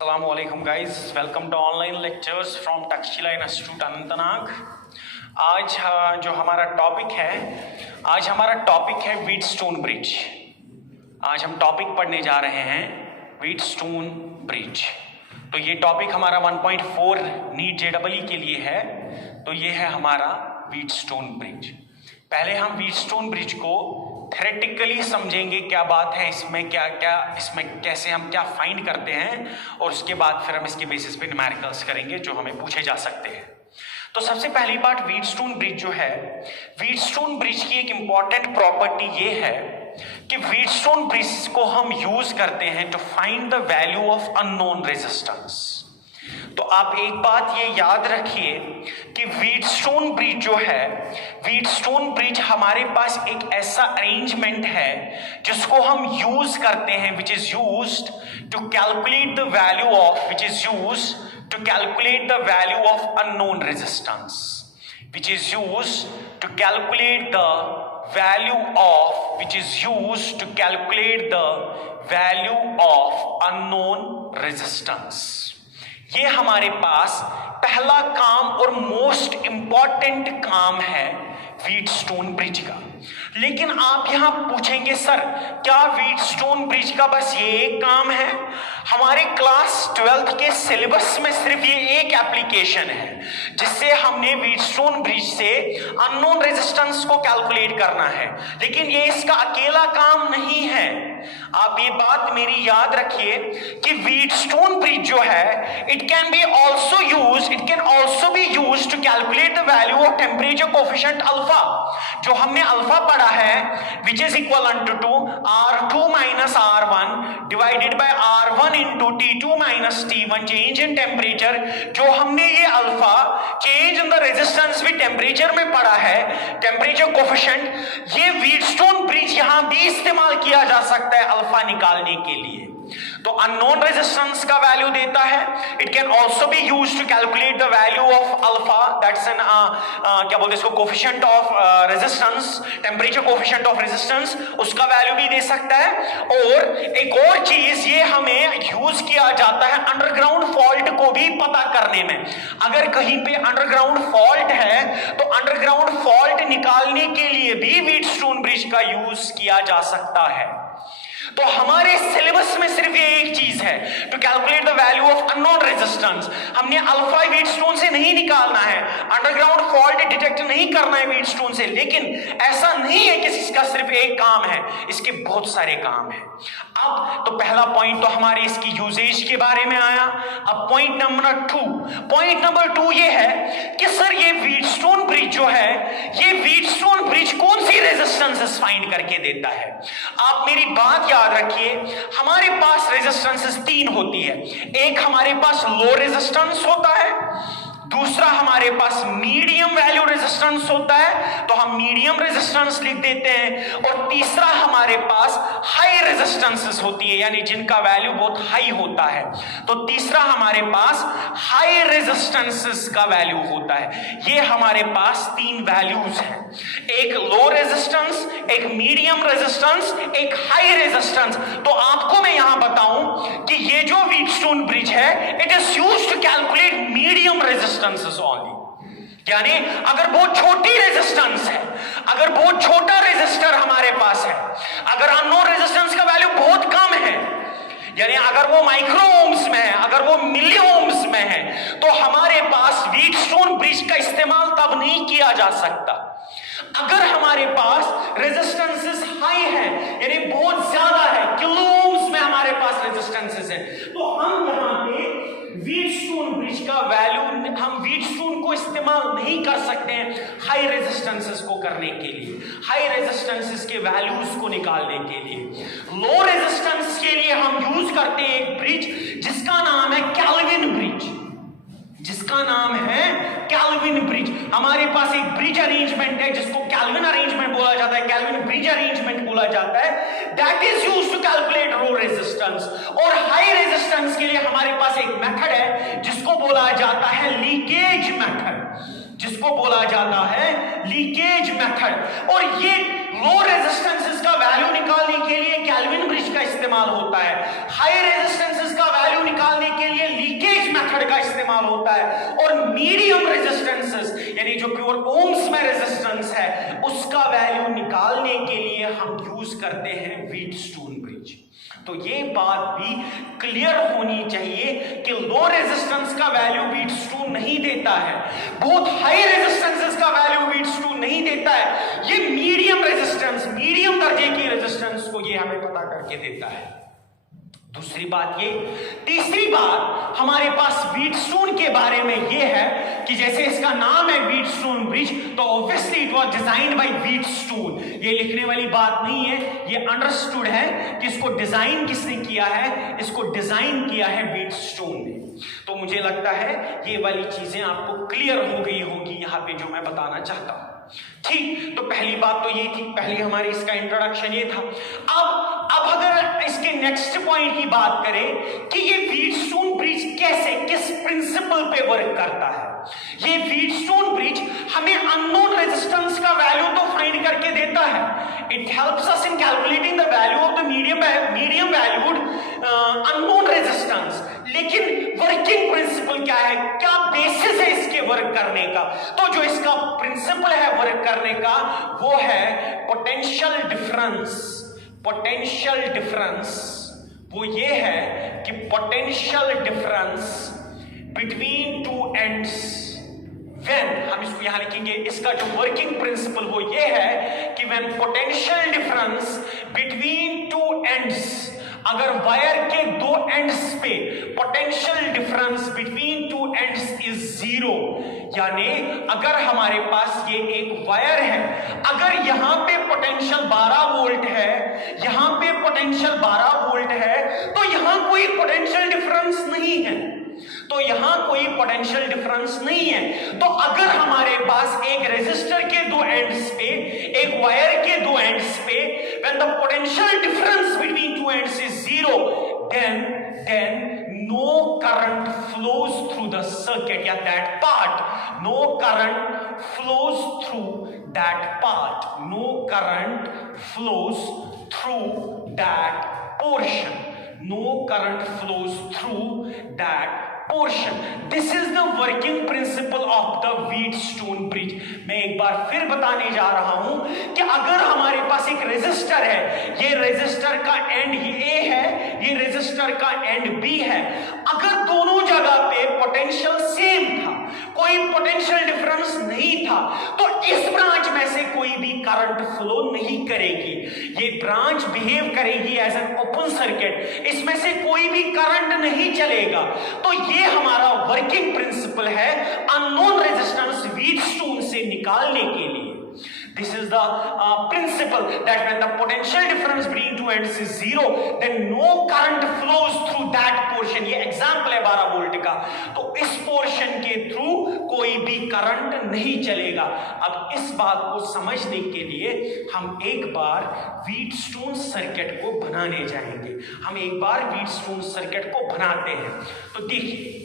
Assalamualaikum guys, welcome to online lectures from Takshila Institute Anantnag. आज जो हमारा टॉपिक है व्हीटस्टोन ब्रिज। आज हम टॉपिक पढ़ने जा रहे हैं व्हीटस्टोन ब्रिज। तो ये टॉपिक हमारा 1.4 नीट जेईई के लिए है। तो ये है हमारा व्हीटस्टोन ब्रिज। पहले हम व्हीटस्टोन ब्रिज को थ्योरेटिकली समझेंगे, क्या बात है इसमें, इसमें कैसे हम क्या फाइंड करते हैं, और उसके बाद फिर हम इसके बेसिस पे न्यूमेरिकल्स करेंगे जो हमें पूछे जा सकते हैं। तो सबसे पहली बात, व्हीटस्टोन ब्रिज जो है, व्हीटस्टोन ब्रिज की एक इंपॉर्टेंट प्रॉपर्टी ये है कि व्हीटस्टोन ब्रिज को हम यूज करते हैं to find the value of unknown resistance. तो आप एक बात ये याद रखिए कि व्हीटस्टोन ब्रिज जो है, व्हीटस्टोन ब्रिज हमारे पास एक ऐसा अरेंजमेंट है जिसको हम यूज करते हैं, which is used to calculate the value of unknown resistance, which is used to calculate the value of unknown resistance। ये हमारे पास पहला काम और मोस्ट इंपॉर्टेंट काम है व्हीटस्टोन ब्रिज का। लेकिन आप यहां पूछेंगे, सर क्या व्हीटस्टोन ब्रिज का बस ये एक काम है? हमारे क्लास 12th के सिलेबस में सिर्फ ये एक एप्लीकेशन है जिससे हमने व्हीटस्टोन ब्रिज से अननोन रेजिस्टेंस को कैलकुलेट करना है, लेकिन ये इसका अकेला काम नहीं है। आप ये बात मेरी याद रखिए कि व्हीटस्टोन ब्रिज जो है, it can also be used to calculate the value of temperature coefficient alpha. जो हमने अल्फा पढ़ा है, which is equal to R2 minus R1 divided by R1 into T2 minus T1 change in temperature. जो हमने ये alpha change in the resistance with temperature में पढ़ा है, टेम्परेचर कोएफिशिएंट, ये व्हीटस्टोन ब्रिज यहां भी इस्तेमाल किया जा सकता है अल्फा निकालने के लिए। तो अननोन रेजिस्टेंस का वैल्यू देता है। It can also be used to calculate the value of alpha, that's an क्या बोलते हैं इसको, coefficient of resistance, temperature coefficient of resistance, उसका वैल्यू भी दे सकता है। और एक और चीज, ये हमें यूज किया जाता है अंडरग्राउंड फॉल्ट को भी पता करने में। अगर कहीं पे अंडरग्राउंड फॉल्ट है तो अंडरग्राउंड फॉल्ट निकालने के लिए भी व्हीटस्टोन ब्रिज का यूज किया जा सकता है। तो हमारे सिलेबस में सिर्फ ये एक चीज है, to calculate the value of unknown resistance. हमने अल्फा व्हीटस्टोन से नहीं निकालना है, अंडरग्राउंड फॉल्ट डिटेक्ट नहीं करना है व्हीटस्टोन से। लेकिन ऐसा नहीं है कि इसका सिर्फ एक काम है, इसके बहुत सारे काम हैं। अब तो पहला पॉइंट तो हमारे इसकी यूजेज के बारे में आया। अब पॉइंट नंबर 2 ये है कि सर ये व्हीटस्टोन ब्रिज जो है, ये व्हीटस्टोन ब्रिज कौन सी रेजिस्टेंसेस फाइंड करके देता है? आप मेरी बात याद रखिए, हमारे पास रेजिस्टेंसेस 3 होती है। एक हमारे पास लो रेजिस्टेंस होता है, दूसरा हमारे पास मीडियम वैल्यू रेजिस्टेंस होता है, तो हम मीडियम रेजिस्टेंस लिख देते हैं, और तीसरा हमारे पास हाई रेजिस्टेंसेस होती है, यानी जिनका वैल्यू बहुत हाई होता है। तो तीसरा हमारे पास हाई रेजिस्टेंसेस का वैल्यू होता है। ये हमारे पास 3 वैल्यूज हैं, एक लो रेजिस्टेंस, एक मीडियम रेजिस्टेंस, एक हाई रेजिस्टेंस। तो आपको मैं यहां बताऊं कि ये जो व्हीटस्टोन ब्रिज है, it is used to calculate medium resistances only. यानी अगर बहुत छोटी रेजिस्टेंस है, अगर बहुत छोटा रेजिस्टर हमारे पास है, अगर अननोन रेजिस्टेंस का वैल्यू बहुत कम है, यानी अगर वो माइक्रो ओम्स में है, अगर वो मिली ओम्स में है, तो हमारे पास व्हीटस्टोन ब्रिज का इस्तेमाल तब नहीं किया जा सकता। अगर हमारे पास रेजिस्टेंसेस हाई है, यानी बहुत ज्यादा है, किलो ओम्स में हमारे पास रेजिस्टेंसेस है, तो हम यहां पे व्हीटस्टोन ब्रिज का वैल्यू, हम व्हीटस्टोन को इस्तेमाल नहीं कर सकते हैं हाई रेजिस्टेंसेस को करने के लिए, हाई रेजिस्टेंसेस के वैल्यूज को निकालने के लिए। लो रेजिस्टेंस के लिए हम यूज करते हैं एक ब्रिज जिसका नाम है कैल्विन ब्रिज, हमारे पास एक ब्रिज अरेंजमेंट है जिसको कैल्विन अरेंजमेंट बोला जाता है, कैल्विन ब्रिज अरेंजमेंट बोला जाता है, that is used to calculate low resistance. और हाई रेजिस्टेंस के लिए हमारे पास एक मेथड है जिसको बोला जाता है लीकेज मेथड, और ये लो रेजिस्टेंसेस का वैल्यू निकालने के लिए कैल्विन ब्रिज का इस्तेमाल होता है। हाई रेजिस्टेंसेस का वैल्यू निकालने के लिए इस्तेमाल होता है, और मीडियम रेजिस्टेंसेस यानी जो प्योर ओम्स में रेजिस्टेंस है उसका वैल्यू निकालने के लिए हम यूज करते हैं व्हीटस्टोन ब्रिज। तो ये बात भी क्लियर होनी चाहिए कि लो रेजिस्टेंस का वैल्यू व्हीटस्टोन नहीं देता है, बहुत हाई रेजिस्टेंसेस का वैल्यू व्हीटस्टोन नहीं देता है, ये मीडियम रेजिस्टेंस, मीडियम दर्जे की रेजिस्टेंस को ये हमें पता करके देता है। दूसरी बात ये, तीसरी बात हमारे पास व्हीटस्टोन के बारे में ये है कि जैसे इसका नाम है व्हीटस्टोन ब्रिज, तो obviously it was designed by Wheatstone. ये लिखने वाली बात नहीं है, ये अंडरस्टूड है कि इसको डिजाइन किसने किया है, इसको डिजाइन किया है व्हीटस्टोन ने। तो मुझे लगता है ये वाली चीजें आपको क्लियर हो गई होगी यहां पे जो मैं बताना चाहता हूं। ठीक, तो पहली बात तो ये थी, पहली हमारी इसका इंट्रोडक्शन ये था। अब अगर इसके नेक्स्ट पॉइंट की बात करें कि ये व्हीटस्टोन ब्रिज कैसे, किस प्रिंसिपल पे वर्क करता है। ये व्हीटस्टोन ब्रिज हमें अननोन रेजिस्टेंस का वैल्यू तो फाइंड करके देता है। It helps us in calculating the value of the medium valued unknown resistance, लेकिन वर्किंग प्रिंसिपल क्या है, क्या बेसिस है इसके वर्क करने का? तो जो इसका प्रिंसिपल है वर्क करने का वो है पोटेंशियल डिफरेंस। पोटेंशियल डिफरेंस वो ये है कि potential difference between two ends, when, हम इसको यहां लिखेंगे, इसका जो वर्किंग प्रिंसिपल वो ये है कि when potential difference between two ends, अगर वायर के दो एंड्स पे potential difference between two ends is zero, यानी अगर हमारे पास ये एक वायर है, अगर यहां पे पोटेंशियल 12 वोल्ट है, यहां पे पोटेंशियल 12 वोल्ट है, तो यहां कोई पोटेंशियल डिफरेंस नहीं है, तो यहां कोई पोटेंशियल डिफरेंस नहीं है। तो अगर हमारे पास एक रेजिस्टर के दो एंड्स पे, एक वायर के दो एंड्स पे when the potential difference between two ends is zero, then no current flows through the circuit या that part, no current flows through that part, no current flows through that portion, no current flows through that portion. This is the working principle of the Wheatstone bridge. मैं एक बार फिर बताने जा रहा हूं कि अगर हमारे पास एक रेजिस्टर है, ये रेजिस्टर का एंड ए है, ये रेजिस्टर का एंड बी है, अगर दोनों जगह पे पोटेंशियल सेम था, कोई पोटेंशियल डिफरेंस नहीं था, तो इस ब्रांच में से कोई भी करंट फ्लो नहीं करेगी, ये ब्रांच बिहेव करेगी एज एन ओपन सर्किट, इसमें से कोई भी करंट नहीं चलेगा। तो ये हमारा वर्किंग प्रिंसिपल है अननोन रेजिस्टेंस व्हीटस्टोन से निकालने के लिए। This is the principle that when the potential difference between two ends is zero, then no current flows through that portion। ये एग्जाम्पल है 12 वोल्ट का, तो इस पोर्शन के थ्रू कोई भी करंट नहीं चलेगा। अब इस बात को समझने के लिए हम एक बार व्हीटस्टोन सर्किट को बनाने जाएंगे। हम एक बार व्हीटस्टोन सर्किट को बनाते हैं। तो देखिए,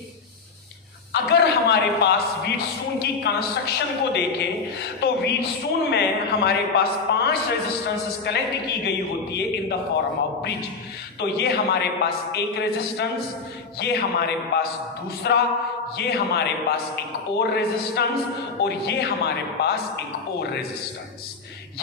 अगर हमारे पास व्हीटस्टोन की कंस्ट्रक्शन को देखें तो व्हीटस्टोन में हमारे पास 5 रेजिस्टेंसेस कनेक्ट की गई होती है in the form of bridge. तो ये हमारे पास एक रेजिस्टेंस, ये हमारे पास दूसरा, ये हमारे पास एक और रेजिस्टेंस, और ये हमारे पास एक और रेजिस्टेंस।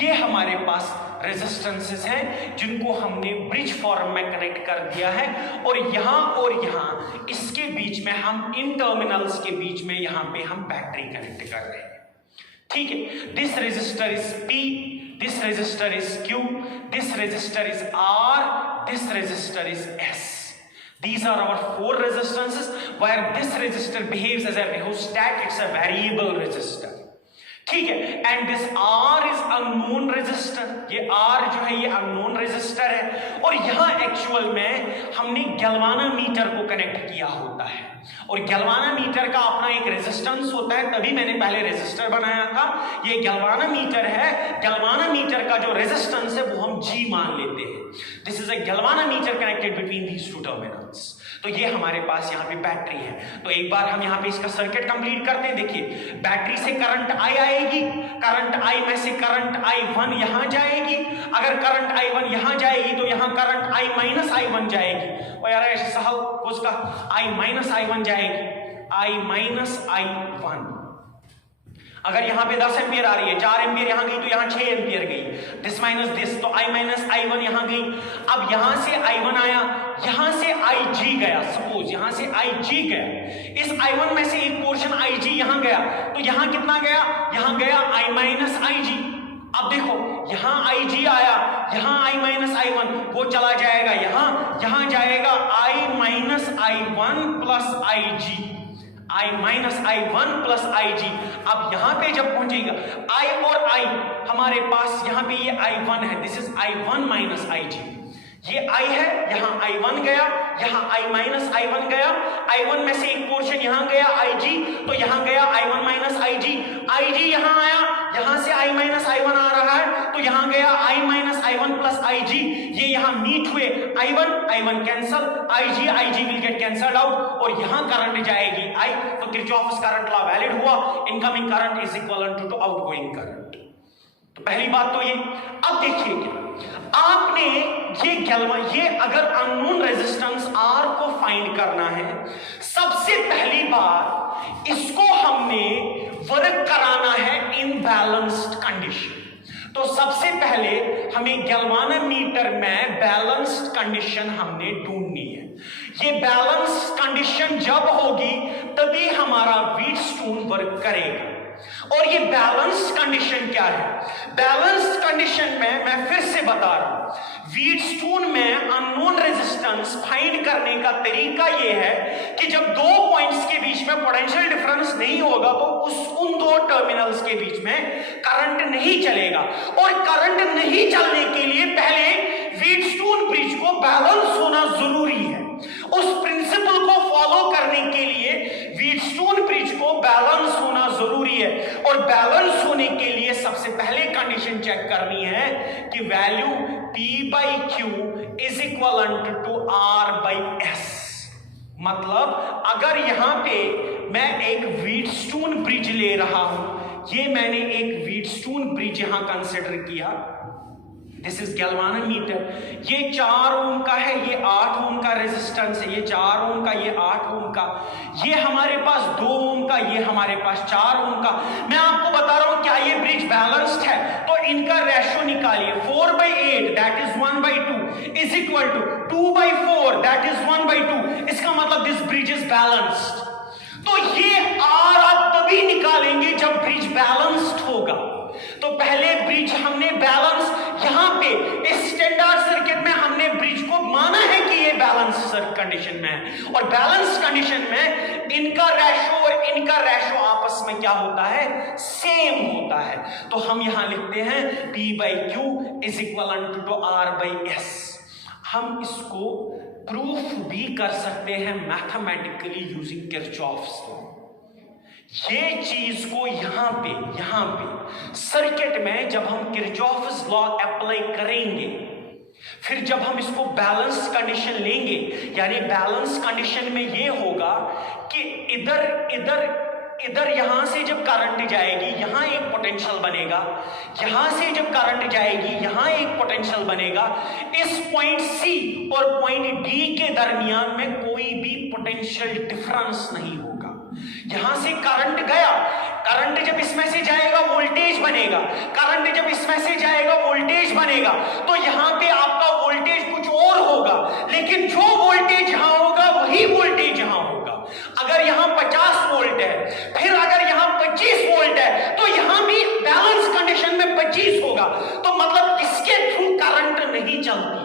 ये हमारे पास रेजिस्टेंसेस हैं जिनको हमने ब्रिज फॉर्म में कनेक्ट कर दिया है, और यहां इसके बीच में हम इन टर्मिनल्स के बीच में यहां पे हम बैटरी कनेक्ट कर रहे हैं। ठीक है, this resistor is P, this resistor is Q, this resistor is R, this resistor is S। These are our 4 resistances, where this resistor behaves as a rheostat, it's a variable resistor। ठीक है, and this R is unknown resistor, ये R जो है ये unknown resistor है, और यहां actual में हमने गैल्वानोमीटर को कनेक्ट किया होता है, और गैल्वानोमीटर का अपना एक रेजिस्टेंस होता है, तभी मैंने पहले रेजिस्टर बनाया था। ये गैल्वानोमीटर है, गैल्वानोमीटर का जो रेजिस्टेंस है वो हम G मान लेते हैं। This is a galvanometer connected between these two terminals. तो ये हमारे पास यहाँ पे बैटरी है। तो एक बार हम यहाँ पे इसका सर्किट कंप्लीट करते हैं। देखिए, बैटरी से करंट I आएगी, करंट I में से करंट I1 यहाँ जाएगी, अगर करंट I1 यहाँ जाएगी तो यहाँ करंट I माइनस I1 जाएगी, और यार साहब उसका I माइनस I1 जाएगी, I माइनस I1। अगर यहां पे 10 एम्पियर आ रही है, 4 एम्पियर यहां गई तो यहां 6 एम्पियर गई, दिस माइनस दिस, तो I माइनस I1 यहां गई। अब यहां से I1 आया, यहां से IG गया, सपोज यहां से IG गया, इस I1 में से एक पोर्शन IG यहां गया, तो यहां कितना गया, यहां गया I माइनस IG। अब देखो यहां IG आया, यहां I माइनस I1, वो चला जाएगा यहां जाएगा I minus I1 plus IG, I minus I1 plus IG। अब यहां पे जब पहुंचेगा I और I हमारे पास, यहां पे ये I1 है, this is I1 minus IG, ये I है, यहां I1 गया, यहां I माइनस I1 गया, I1 में से एक पोर्शन यहां गया IG, तो यहां गया I1 माइनस IG यहां आया, यहां से I माइनस I1 आ रहा है, तो यहां गया I minus I1 plus IG, ये यहां मीट हुए, I1 cancel, IG will get cancelled out, और यहां करंट जाएगी I, तो किरचॉफ्स करंट लॉ वैलिड हुआ, incoming current is equivalent to outgoing current. तो पहली बात तो ये। अब देखिए क्या आपने ये अगर अननोन रेजिस्टेंस R को फाइंड करना है, सबसे पहली बार इसको हमने वर्क कराना है इन बैलेंस्ड कंडीशन। तो सबसे पहले हमें गैल्वानोमीटर में बैलेंस्ड कंडीशन हमने ढूंढनी है। ये बैलेंस्ड कंडीशन जब होगी तभी हमारा व्हीटस्टोन वर्क करेगा। और ये बैलेंस्ड कंडीशन क्या है? बैलेंस्ड कंडीशन में मैं फिर से बता रहा हूं, व्हीटस्टोन में अननोन रेजिस्टेंस फाइंड करने का तरीका ये है कि जब दो पॉइंट्स के बीच में पोटेंशियल डिफरेंस नहीं होगा तो उन दो टर्मिनल्स के बीच में करंट नहीं चलेगा, और करंट नहीं चलने के लिए पहले व्हीटस्टोन ब्रिज को बैलेंस होना जरूरी है। उस प्रिंसिपल को फॉलो करने के लिए व्हीटस्टोन ब्रिज को बैलेंस होना जरूरी है, और बैलेंस होने के लिए सबसे पहले कंडीशन चेक करनी है कि value P by Q is equivalent to R by S। मतलब अगर यहां पे मैं एक व्हीटस्टोन ब्रिज ले रहा हूं, ये मैंने एक व्हीटस्टोन ब्रिज यहां कंसिडर किया, दिस इज गैल्वानोमीटर, ये 4 ओम का है, ये 8 ओम का रेजिस्टेंस है, ये 4 ओम का, ये 8 ओम का, ये हमारे पास 2 ओम का, ये हमारे पास 4 ओम का। मैं आपको बता रहा हूं क्या ये ब्रिज बैलेंस्ड है, तो इनका रेशियो निकालिए, 4/8 that is 1/2 is equal to 2/4 that is 1/2। इसका मतलब दिस ब्रिज इज बैलेंस्ड। तो ये R आप तभी निकालेंगे जब ब्रिज बैलेंस्ड होगा। तो पहले ब्रिज हमने बैलेंस, यहां पे इस स्टैंडर्ड सर्किट में हमने ब्रिज को माना है कि ये बैलेंस कंडीशन में है, और बैलेंस कंडीशन में इनका रेशो और इनका रेशो आपस में क्या होता है, सेम होता है। तो हम यहां लिखते हैं P by Q is equivalent to R by S। हम इसको प्रूफ भी कर सकते हैं मैथमेटिकली यूजिंग किरचॉफ्स लॉ। ये चीज को यहां पे सर्किट में जब हम किरचॉफ्स लॉ अप्लाई करेंगे, फिर जब हम इसको बैलेंस कंडीशन लेंगे, यानी बैलेंस कंडीशन में ये होगा कि इधर यहां से जब करंट जाएगी यहां एक पोटेंशियल बनेगा, यहां से जब करंट जाएगी यहां एक पोटेंशियल बनेगा, इस पॉइंट C और पॉइंट D के दरमियान में कोई भी पोटेंशियल डिफरेंस नहीं होगा। यहां से करंट गया, करंट जब इसमें से जाएगा वोल्टेज बनेगा, करंट जब इसमें से जाएगा वोल्टेज बनेगा, तो यहां पे आपका वोल्टेज कुछ और होगा, लेकिन जो वोल्टेज यहां होगा वही वोल्टेज यहां होगा। अगर यहां 50 वोल्ट है, फिर अगर यहां 25 वोल्ट है, तो यहां भी बैलेंस कंडीशन में 25 होगा। तो मतलब इसके थ्रू करंट नहीं चलती।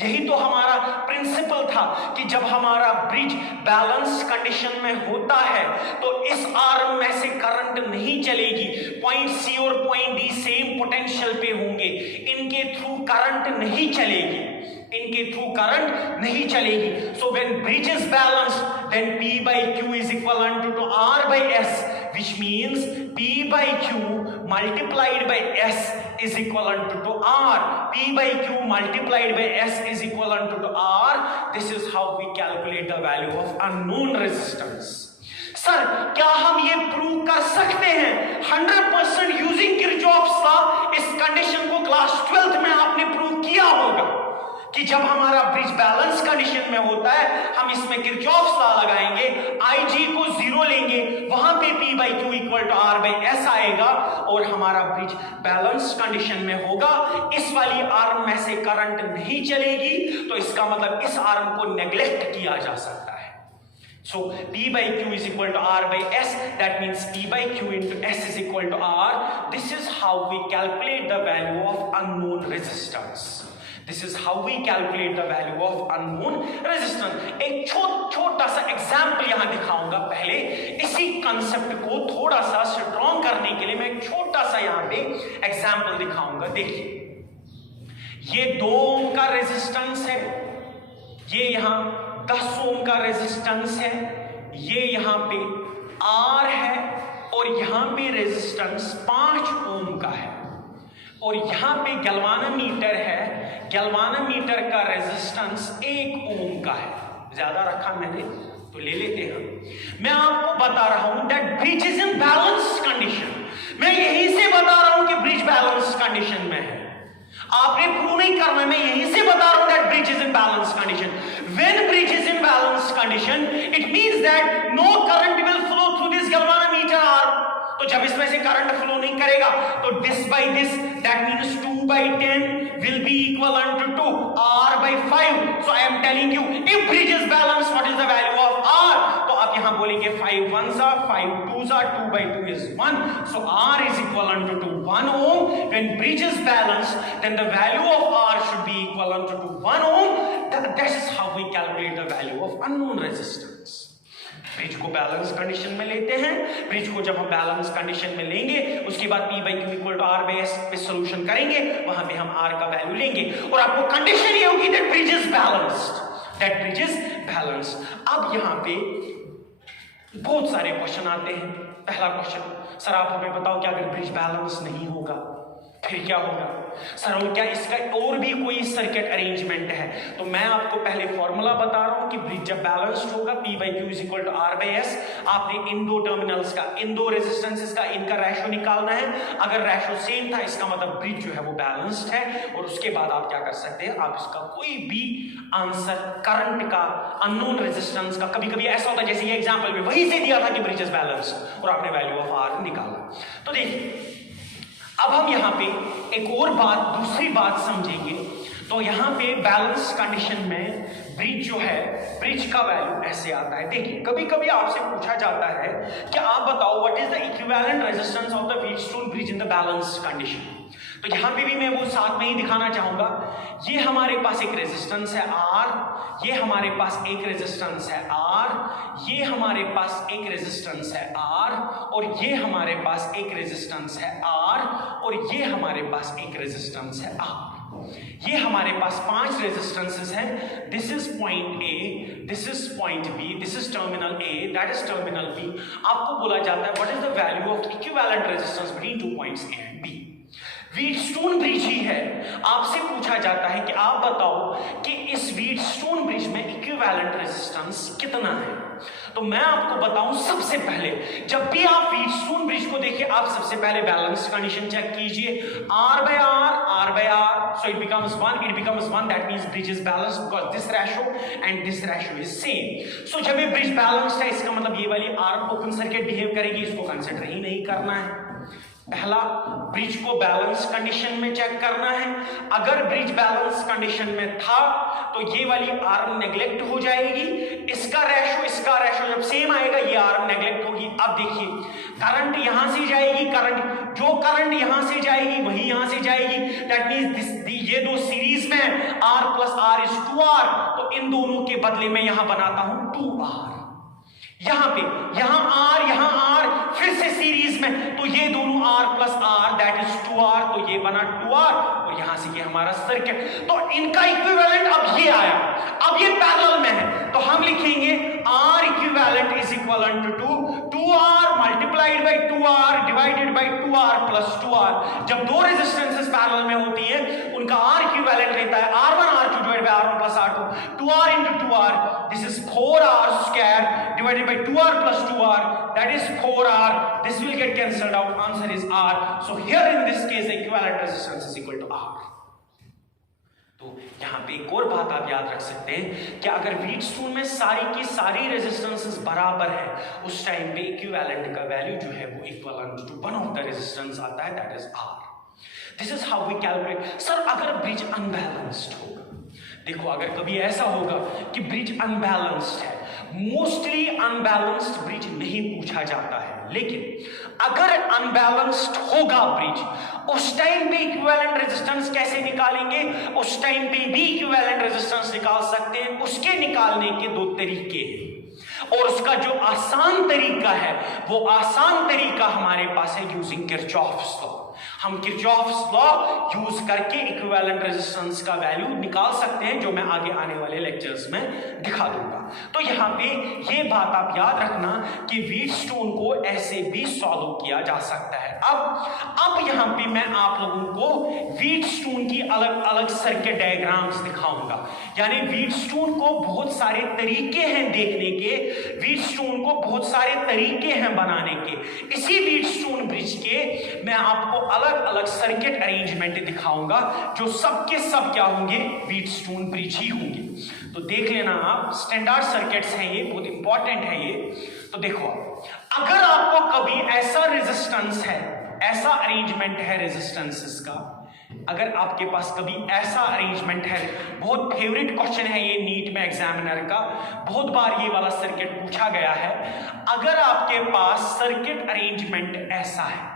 यही तो हमारा प्रिंसिपल था कि जब हमारा ब्रिज बैलेंस कंडीशन में होता है तो इस आर्म में से करंट नहीं चलेगी, पॉइंट C और पॉइंट D सेम पोटेंशियल पे होंगे, इनके थ्रू करंट नहीं चलेगी, इनके थ्रू करंट नहीं चलेगी। So when bridge is balanced then P by Q is equivalent to R by S, which means P by Q multiplied by S is equivalent to R. P by Q multiplied by S is equivalent to R. This is how we calculate the value of unknown resistance. Sir क्या हम ये prove कर सकते हैं 100% using Kirchhoff's law? इस condition को class 12th में आपने प्रूव किया होगा कि जब हमारा ब्रिज बैलेंस कंडीशन में होता है हम इसमें किरचॉफ्स लॉ लगाएंगे, IG को equal to R by S आएगा और हमारा ब्रिज बैलेंस कंडीशन में होगा। इस वाली आर्म में से करंट नहीं चलेगी तो इसका मतलब इस आर्म को नेग्लेक्ट किया जा सकता है। So P by Q is equal to R by S. That means P by Q into S is equal to R. This is how we calculate the value of unknown resistance. This is how we calculate the value of unknown resistance. एक छोटा सा example यहां दिखाऊंगा। पहले इसी concept को थोड़ा सा स्ट्रॉन्ग करने के लिए मैं एक छोटा सा यहां पे एग्जाम्पल दिखाऊंगा। देखिए, ये 2 ओम का रेजिस्टेंस है, ये यहां 10 ओम का रेजिस्टेंस है, ये यहां पे R है और यहां पे रेजिस्टेंस 5 ओम का है और यहां पे गैल्वानोमीटर है, गैल्वानोमीटर का रेजिस्टेंस 1 ओम का है। ज्यादा रखा मैंने तो ले लेते हैं। मैं आपको बता रहा हूं that bridge is in balance condition. मैं यहीं से बता रहा हूं कि ब्रिज बैलेंस कंडीशन में है। आपने प्रूव नहीं करना, मैं यहीं से बता रहा हूं that bridge is in balance condition. When bridge is in balance condition, it means that no current will flow through this galvanometer R. तो जब इसमें से करंट फ्लो नहीं करेगा तो this by this, that means 2 by 10 will be equivalent to 2, R by 5. So I am telling you, if bridge is balanced, what is the value of R? तो आप यहां बोलेंगे 5 ones are 5 twos are 2 by 2 is 1. So R is equivalent to 1 ohm. When bridge is balanced, then the value of R should be equivalent to 1 ohm. That is how we calculate the value of unknown resistance. Bridge को balance condition में लेते हैं। Bridge को जब हम balance condition में लेंगे उसके बाद P by Q equal to R by S पे सोल्यूशन करेंगे, वहां पे हम R का वैल्यू लेंगे और आपको कंडीशन ये होगी that bridge is balanced, that bridge is balanced. अब यहां पे बहुत सारे क्वेश्चन आते हैं। पहला क्वेश्चन, सर आप हमें बताओ कि अगर ब्रिज बैलेंस नहीं होगा फिर क्या होगा? सर और क्या इसका और भी कोई सर्किट अरेंजमेंट है? तो मैं आपको पहले फॉर्मूला बता रहा हूं कि ब्रिज जब बैलेंस्ड होगा P by Q is equal to R by S। आपने इन 2 टर्मिनल्स का, इन 2 रेजिस्टेंसेस का इनका रेशो निकालना है। अगर रेशो सेम था इसका मतलब ब्रिज जो है वो बैलेंस्ड है और उसके बाद आप क्या कर सकते हैं, आप इसका कोई भी आंसर करंट का, अननोन रेजिस्टेंस का, कभी कभी ऐसा होता है जैसे ये एग्जांपल में वहीं से दिया था कि ब्रिज इज बैलेंस्ड और आपने वैल्यू ऑफ R निकाला। तो देखिए, अब हम यहां पे एक और बात, दूसरी बात समझेंगे। तो यहां पे बैलेंस कंडीशन में ब्रिज जो है, ब्रिज का वैल्यू ऐसे आता है। देखिए, कभी कभी आपसे पूछा जाता है कि आप बताओ what is the equivalent resistance of the Wheatstone bridge in the balance condition. तो यहां पे भी मैं वो साथ में ही दिखाना चाहूंगा। ये हमारे पास एक रेजिस्टेंस है R, ये हमारे पास एक रेजिस्टेंस है R, ये हमारे पास एक रेजिस्टेंस है R और ये हमारे पास एक रेजिस्टेंस है R और ये हमारे पास एक रेजिस्टेंस है R। ये हमारे पास 5 रेजिस्टेंसेस हैं। This is point A, this is point B, this is terminal A, that is terminal B। आपको बोला जाता है what is the value of equivalent resistance between 2 points A and B। Wheatstone bridge ही है, आपसे पूछा जाता है कि आप बताओ कि इस व्हीटस्टोन ब्रिज में इक्विवेलेंट रेजिस्टेंस कितना है। तो मैं आपको बताऊं, सबसे पहले जब भी आप व्हीटस्टोन ब्रिज को देखिए, आप सबसे पहले बैलेंस कंडीशन चेक कीजिए। R by R, R by R, so it becomes 1, it becomes 1, that means bridge is balanced because this ratio and this ratio is same. So जब ये ब्रिज बैलेंस्ड है इसका मतलब ये वाली आर्म ओपन सर्किट बिहेव करेगी, इसको consider ही नहीं करना है। पहला, ब्रिज को बैलेंस कंडीशन में चेक करना है। अगर ब्रिज बैलेंस कंडीशन में था तो ये वाली आर्म नेग्लेक्ट हो जाएगी, इसका रेशो जब सेम आएगा ये आर्म नेग्लेक्ट होगी। अब देखिए, करंट यहां से जाएगी, करंट यहां से जाएगी वही यहां से जाएगी, दैट मींस ये 2 सीरीज में R plus R is 2R, तो इन दोनों के बदले में यहां बनाता हूं 2R। यहां R फिर से सीरीज में, तो ये दोनों R plus R that is 2R, तो ये बना 2R और यहां से ये हमारा सर्किट। तो इनका इक्विवेलेंट अब ये आया, अब ये पैरेलल में है, तो हम लिखेंगे R equivalent is equivalent to 2R multiplied by 2R divided by 2R plus 2R। जब 2 रेजिस्टेंसेस पैरेलल में होती है उनका R इक्विवेलेंट रहता है R1 R2 divided by R1 plus R2, 2R into 2R, this is 4R square divided by 2R plus 2R, that is 4R. This will get cancelled out. Answer is R. So here in this case, the equivalent resistance is equal to R. तो यहाँ पे एक और बात आप याद रख सकते हैं कि अगर व्हीटस्टोन में सारी की सारी रेजिस्टेंसेस बराबर है, उस टाइम पे इक्विवेलेंट का वैल्यू जो है वो equivalent to one of the resistance आता है, that is R. This is how we calculate. Sir अगर ब्रिज अनबैलेंस्ड होगा, देखो अगर कभी ऐसा होगा कि ब्रिज अनबैलेंस्ड है, मोस्टली अनबैलेंस्ड ब्रिज नहीं पूछा जाता है, लेकिन अगर अनबैलेंस्ड होगा ब्रिज, उस टाइम पे इक्विवेलेंट रेजिस्टेंस कैसे निकालेंगे? उस टाइम पे भी इक्विवेलेंट रेजिस्टेंस निकाल सकते हैं। उसके निकालने के दो तरीके हैं, और उसका जो आसान तरीका है वो आसान तरीका हमारे पास है यूजिंग किरचॉफ्स लॉ। हम किरचॉफ्स लॉ यूज करके इक्विवेलेंट रेजिस्टेंस का वैल्यू निकाल सकते हैं, जो मैं आगे आने वाले लेक्चर्स में दिखा दूंगा। तो यहाँ पे ये बात आप याद रखना कि व्हीटस्टोन को ऐसे भी सॉल्व किया जा सकता है। अब यहाँ पे मैं आप लोगों को व्हीटस्टोन की अलग अलग सर्किट डायग्राम्स दिखाऊंगा। यानी व्हीटस्टोन को बहुत सारे तरीके हैं देखने के, व्हीटस्टोन को बहुत सारे तरीके हैं बनाने के। इसी व्हीटस्टोन ब्रिज के मैं आपको अलग अलग सर्किट अरेंजमेंट दिखाऊंगा, जो सबके सब क्या होंगे? व्हीटस्टोन ब्रिज ही होंगे। तो देख लेना आप, स्टैंडर्ड सर्किट्स हैं ये, बहुत इंपॉर्टेंट है ये। तो देखो, अगर आपको कभी ऐसा रेजिस्टेंस है, ऐसा अरेंजमेंट है रेजिस्टेंसेस का, अगर आपके पास कभी ऐसा अरेंजमेंट है, बहुत फेवरेट क्वेश्चन है ये नीट में एग्जामिनर का, बहुत बार ये वाला सर्किट पूछा गया है। अगर आपके पास सर्किट अरेंजमेंट ऐसा है,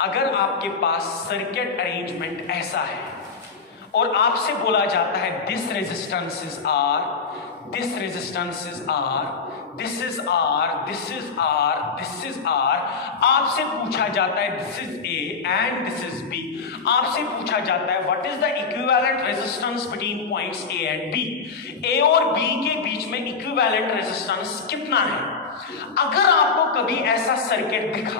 अगर आपके पास सर्किट अरेंजमेंट ऐसा है और आपसे बोला जाता है this resistances are, this resistances are, this is R, this is R, this is R, आपसे पूछा जाता है this is A and this is B, आपसे पूछा जाता है what is the equivalent resistance between points A and B, A और B के बीच में इक्विवेलेंट रेजिस्टेंस कितना है। अगर आपको कभी ऐसा सर्किट दिखा,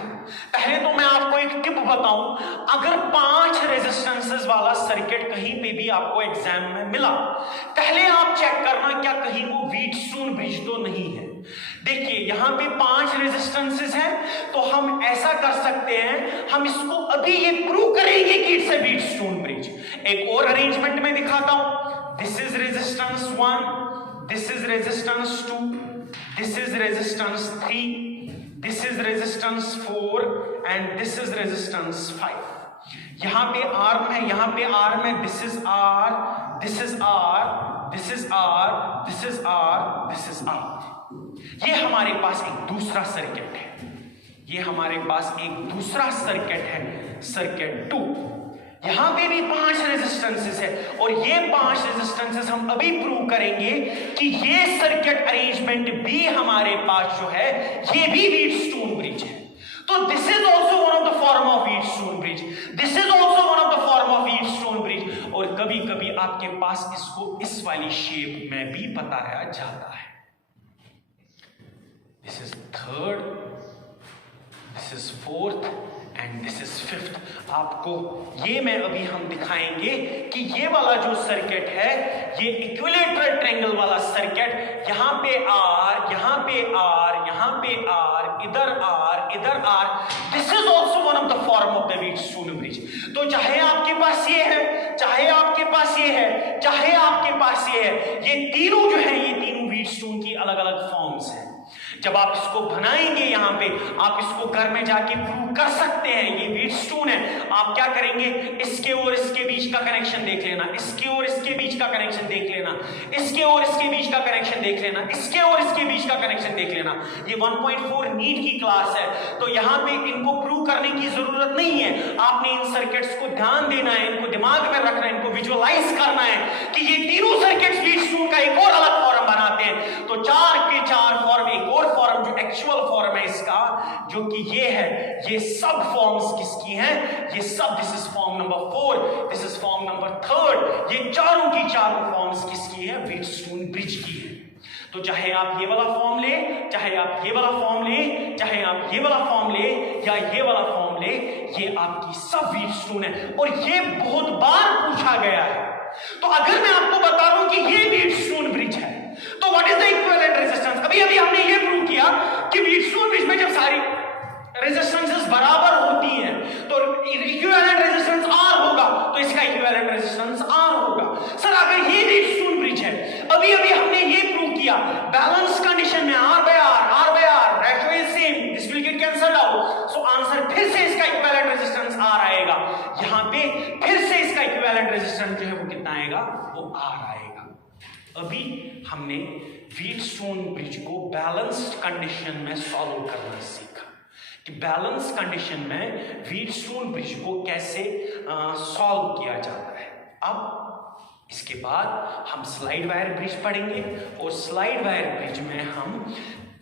पहले तो मैं आपको एक टिप बताऊं, अगर 5 रेजिस्टेंसेस वाला सर्किट कहीं पे भी आपको एग्जाम में मिला, पहले आप चेक करना क्या कहीं वो व्हीटस्टोन ब्रिज तो नहीं है। देखिए यहां पे 5 रेजिस्टेंसेस हैं, तो हम ऐसा कर सकते हैं, हम इसको अभी ये प्रूव करेंगे कि इट्स अ व्हीटस्टोन ब्रिज। एक और अरेंजमेंट में दिखाता हूं, this is resistance 1, this is resistance 2, this is resistance 3, this is resistance 4 and this is resistance 5। यहां पे आर्म है, यहां पे आर्म है, this is R, this is R, this is R, this is R, this is R। ये हमारे पास एक दूसरा सर्किट है, ये हमारे पास एक दूसरा सर्किट है, सर्किट 2। यहां पे भी 5 रेजिस्टेंसेस है, और ये 5 रेजिस्टेंसेस हम अभी प्रूव करेंगे कि ये सर्किट अरेंजमेंट भी हमारे पास जो है ये भी व्हीटस्टोन ब्रिज है। तो this is also one of the form of Wheatstone bridge, this is also one of the form of Wheatstone bridge. और कभी कभी आपके पास इसको इस वाली शेप में भी बताया जाता है। This is third, this is fourth and this is fifth. आपको ये मैं अभी हम दिखाएंगे कि ये वाला जो सर्किट है, ये इक्विलेटरल ट्रायंगल वाला सर्किट, यहां पे आर, यहां पे आर, यहां पे आर, इधर आर, इधर R, this is also one of the form of the Wheatstone bridge. तो चाहे आपके पास ये है, चाहे आपके पास ये है, चाहे आपके पास ये है, ये तीनों जो है, ये तीनों व्हीटस्टोन की अलग अलग फॉर्म्स हैं। जब आप इसको बनाएंगे यहां पे, आप इसको घर में जाके प्रूव कर सकते हैं ये व्हीटस्टोन है। आप क्या करेंगे, इसके और इसके बीच का कनेक्शन देख लेना, इसके और इसके बीच का कनेक्शन देख लेना, इसके और इसके बीच का कनेक्शन देख लेना, इसके और इसके बीच का कनेक्शन देख लेना। ये 1.4 नीट की क्लास है, तो यहां पे इनको प्रूव करने की जरूरत नहीं है। आपने इन सर्किट्स को ध्यान देना है, इनको दिमाग में रखना है, इनको विजुअलाइज करना है कि ये तीनों सर्किट्स व्हीटस्टोन का एक और अलग फॉर्म बनाते हैं। तो 4 के 4 फॉर्म, एक और फॉर्म जो एक्चुअल फॉर्म है इसका, जो कि ये है, ये सब फॉर्म्स किसकी हैं? ये सब, this is form number 4, this is form number 3, ये चारों की चारों फॉर्म्स किसकी है? व्हीटस्टोन ब्रिज की है। तो चाहे आप ये वाला फॉर्म ले, चाहे आप ये वाला फॉर्म ले, चाहे आप ये वाला फॉर्म ले या ये वाला फॉर्म ले, ये आपकी सब व्हीटस्टोन है। और ये बहुत बार पूछा गया है। तो अगर मैं आपको बता दूं कि ये व्हीटस्टोन ब्रिज है, तो what is the equivalent resistance? अभी अभी हमने ये प्रूव किया कि व्हीटस्टोन ब्रिज में जब सारी रेजिस्टेंसेस बराबर होती हैं तो इक्विवेलेंट रेजिस्टेंस R होगा, तो इसका इक्विवेलेंट रेजिस्टेंस रिजल्ट जो है वो कितना आएगा, वो R आएगा। अभी हमने व्हीटस्टोन ब्रिज को बैलेंस्ड कंडीशन में सॉल्व करना सीखा कि बैलेंस कंडीशन में व्हीटस्टोन ब्रिज को कैसे सॉल्व किया जाता है। अब इसके बाद हम स्लाइड वायर ब्रिज पढ़ेंगे और स्लाइड वायर ब्रिज में हम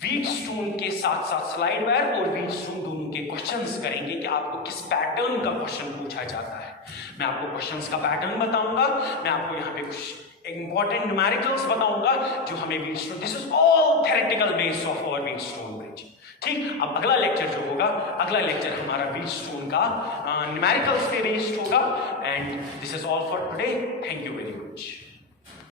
व्हीटस्टोन के साथ साथ स्लाइड वायर और व्हीटस्टोन दोनों के क्वेश्चंस करेंगे कि आपको किस पैटर्न का क्वेश्चन पूछा जाता है। मैं आपको क्वेश्चंस का पैटर्न बताऊंगा, मैं आपको यहाँ पे कुछ इंपॉर्टेंट न्यूमेरिकल्स बताऊंगा जो हमें Wheatstone, this is all theoretical base of our Wheatstone bridge. ठीक, अब अगला लेक्चर जो होगा, अगला लेक्चर हमारा व्हीटस्टोन का न्यूमेरिकल्स पे बेस्ड होगा। And this is all for today, thank you very much.